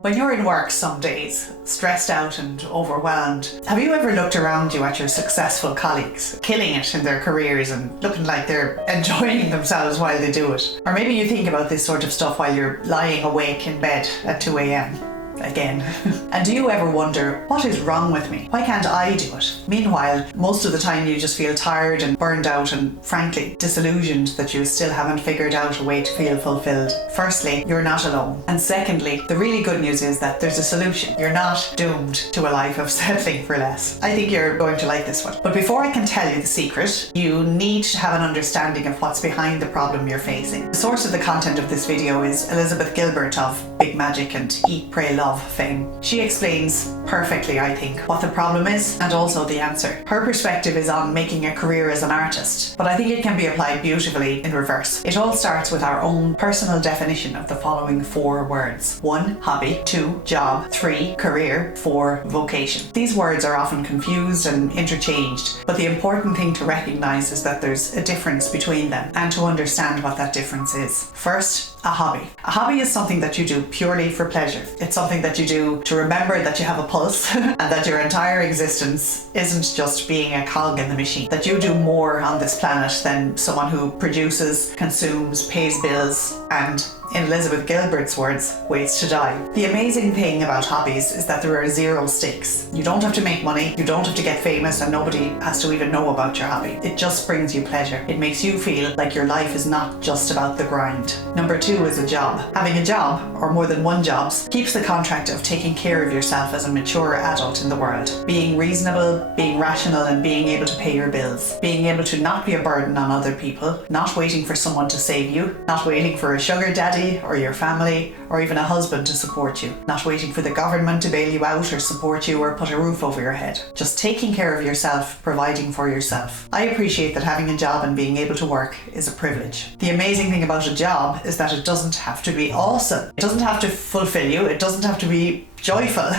When you're in work some days, stressed out and overwhelmed, have you ever looked around you at your successful colleagues, killing it in their careers and looking like they're enjoying themselves while they do it? Or maybe you think about this sort of stuff while you're lying awake in bed at 2 a.m. again. And do you ever wonder, what is wrong with me? Why can't I do it? Meanwhile, most of the time you just feel tired and burned out and frankly disillusioned that you still haven't figured out a way to feel fulfilled. Firstly, you're not alone. And secondly, the really good news is that there's a solution. You're not doomed to a life of settling for less. I think you're going to like this one. But before I can tell you the secret, you need to have an understanding of what's behind the problem you're facing. The source of the content of this video is Elizabeth Gilbert of Big Magic and Eat, Pray, Love fame. She explains perfectly, I think, what the problem is and also the answer. Her perspective is on making a career as an artist, but I think it can be applied beautifully in reverse. It all starts with our own personal definition of the following 4 words. 1. Hobby. 2. Job. 3. Career. 4. Vocation. These words are often confused and interchanged, but the important thing to recognize is that there's a difference between them and to understand what that difference is. First, a hobby. A hobby is something that you do purely for pleasure. It's something that you do to remember that you have a pulse and that your entire existence isn't just being a cog in the machine. That you do more on this planet than someone who produces, consumes, pays bills, and, in Elizabeth Gilbert's words, waits to die. The amazing thing about hobbies is that there are 0 stakes. You don't have to make money, you don't have to get famous, and nobody has to even know about your hobby. It just brings you pleasure. It makes you feel like your life is not just about the grind. Number 2 is a job. Having a job, or more than one jobs, keeps the contract of taking care of yourself as a mature adult in the world. Being reasonable, being rational, and being able to pay your bills. Being able to not be a burden on other people, not waiting for someone to save you, not waiting for a sugar daddy or your family or even a husband to support you, not waiting for the government to bail you out or support you or put a roof over your head. Just taking care of yourself, providing for yourself. I appreciate that having a job and being able to work is a privilege. The amazing thing about a job is that it doesn't have to be awesome. It doesn't have to fulfill you. It doesn't have to be joyful.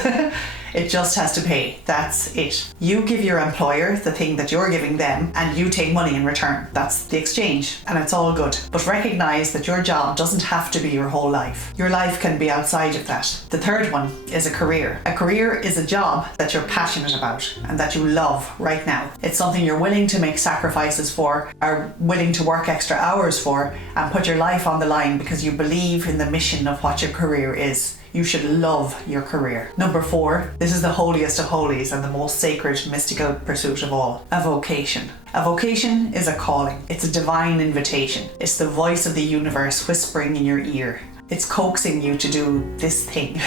It just has to pay. That's it. You give your employer the thing that you're giving them and you take money in return. That's the exchange and it's all good. But recognize that your job doesn't have to be your whole life. Your life can be outside of that. The third one is a career. A career is a job that you're passionate about and that you love right now. It's something you're willing to make sacrifices for, are willing to work extra hours for, and put your life on the line because you believe in the mission of what your career is. You should love your career. Number 4, this is the holiest of holies and the most sacred, mystical pursuit of all, a vocation. A vocation is a calling. It's a divine invitation. It's the voice of the universe whispering in your ear. It's coaxing you to do this thing,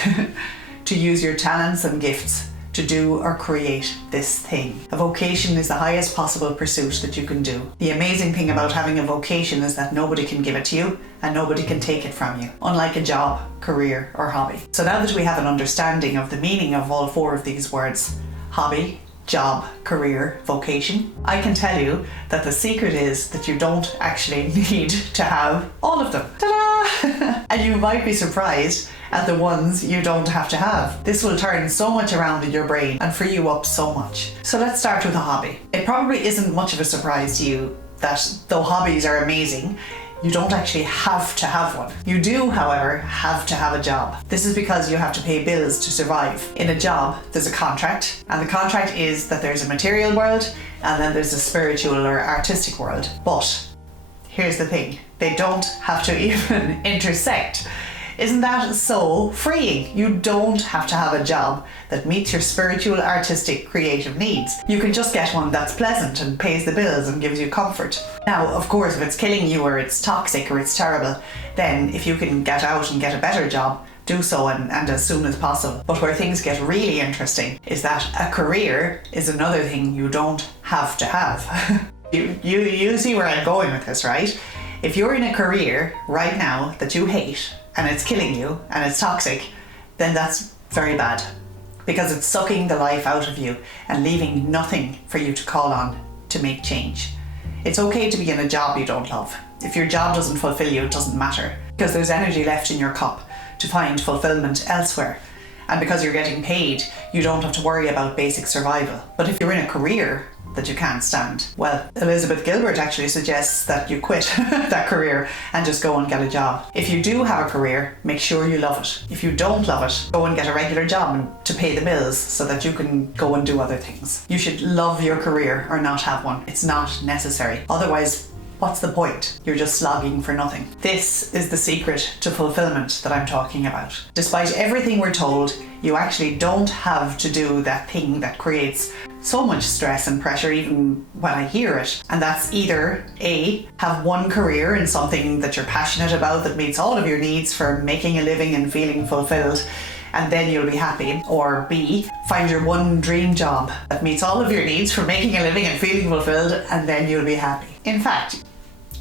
to use your talents and gifts to do or create this thing. A vocation is the highest possible pursuit that you can do. The amazing thing about having a vocation is that nobody can give it to you and nobody can take it from you, unlike a job, career, or hobby. So now that we have an understanding of the meaning of all 4 of these words, hobby, job, career, vocation, I can tell you that the secret is that you don't actually need to have all of them. Ta-da! And you might be surprised at the ones you don't have to have. This will turn so much around in your brain and free you up so much. So let's start with a hobby. It probably isn't much of a surprise to you that though hobbies are amazing, you don't actually have to have one. You do, however, have to have a job. This is because you have to pay bills to survive. In a job, there's a contract, and the contract is that there's a material world and then there's a spiritual or artistic world. But here's the thing, they don't have to even intersect. Isn't that so freeing? You don't have to have a job that meets your spiritual, artistic, creative needs. You can just get one that's pleasant and pays the bills and gives you comfort. Now, of course, if it's killing you or it's toxic or it's terrible, then if you can get out and get a better job, do so and as soon as possible. But where things get really interesting is that a career is another thing you don't have to have. You see where I'm going with this, right? If you're in a career right now that you hate, and it's killing you and it's toxic, then that's very bad because it's sucking the life out of you and leaving nothing for you to call on to make change. It's okay to be in a job you don't love. If your job doesn't fulfill you, it doesn't matter because there's energy left in your cup to find fulfillment elsewhere. And because you're getting paid, you don't have to worry about basic survival. But if you're in a career that you can't stand? Well, Elizabeth Gilbert actually suggests that you quit that career and just go and get a job. If you do have a career, make sure you love it. If you don't love it, go and get a regular job to pay the bills so that you can go and do other things. You should love your career or not have one. It's not necessary. Otherwise, what's the point? You're just slogging for nothing. This is the secret to fulfillment that I'm talking about. Despite everything we're told, you actually don't have to do that thing that creates so much stress and pressure even when I hear it. And that's either A, have one career in something that you're passionate about that meets all of your needs for making a living and feeling fulfilled, and then you'll be happy. Or B, find your one dream job that meets all of your needs for making a living and feeling fulfilled, and then you'll be happy. In fact,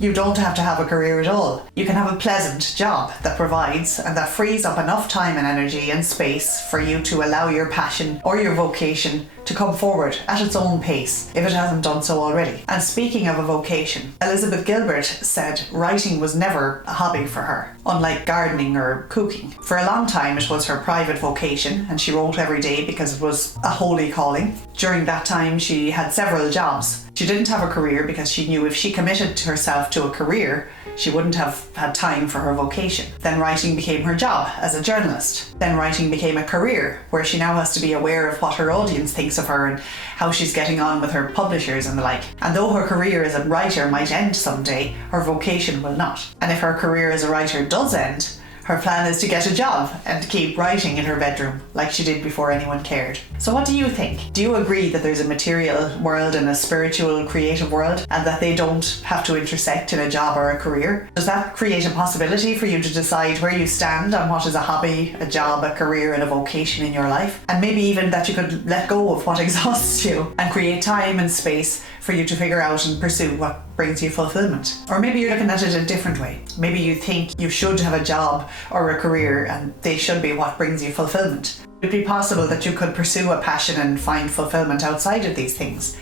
you don't have to have a career at all. You can have a pleasant job that provides and that frees up enough time and energy and space for you to allow your passion or your vocation to come forward at its own pace, if it hasn't done so already. And speaking of a vocation, Elizabeth Gilbert said writing was never a hobby for her, unlike gardening or cooking. For a long time it was her private vocation, and she wrote every day because it was a holy calling. During that time she had several jobs. She didn't have a career because she knew if she committed herself to a career, she wouldn't have had time for her vocation. Then writing became her job as a journalist. Then writing became a career where she now has to be aware of what her audience thinks of her and how she's getting on with her publishers and the like. And though her career as a writer might end someday, her vocation will not. And if her career as a writer does end, her plan is to get a job and keep writing in her bedroom like she did before anyone cared. So what do you think? Do you agree that there's a material world and a spiritual, creative world, and that they don't have to intersect in a job or a career? Does that create a possibility for you to decide where you stand on what is a hobby, a job, a career, and a vocation in your life? And maybe even that you could let go of what exhausts you and create time and space for you to figure out and pursue what brings you fulfillment. Or maybe you're looking at it a different way. Maybe you think you should have a job or a career and they should be what brings you fulfillment. It would be possible that you could pursue a passion and find fulfillment outside of these things,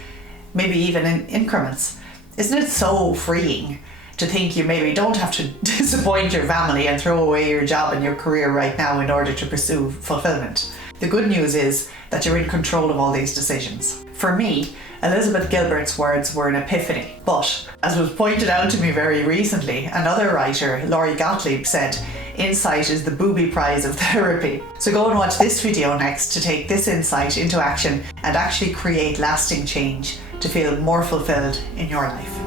maybe even in increments. Isn't it so freeing to think you maybe don't have to disappoint your family and throw away your job and your career right now in order to pursue fulfillment? The good news is that you're in control of all these decisions. For me, Elizabeth Gilbert's words were an epiphany. But, as was pointed out to me very recently, another writer, Laurie Gottlieb, said, "Insight is the booby prize of therapy." So go and watch this video next to take this insight into action and actually create lasting change to feel more fulfilled in your life.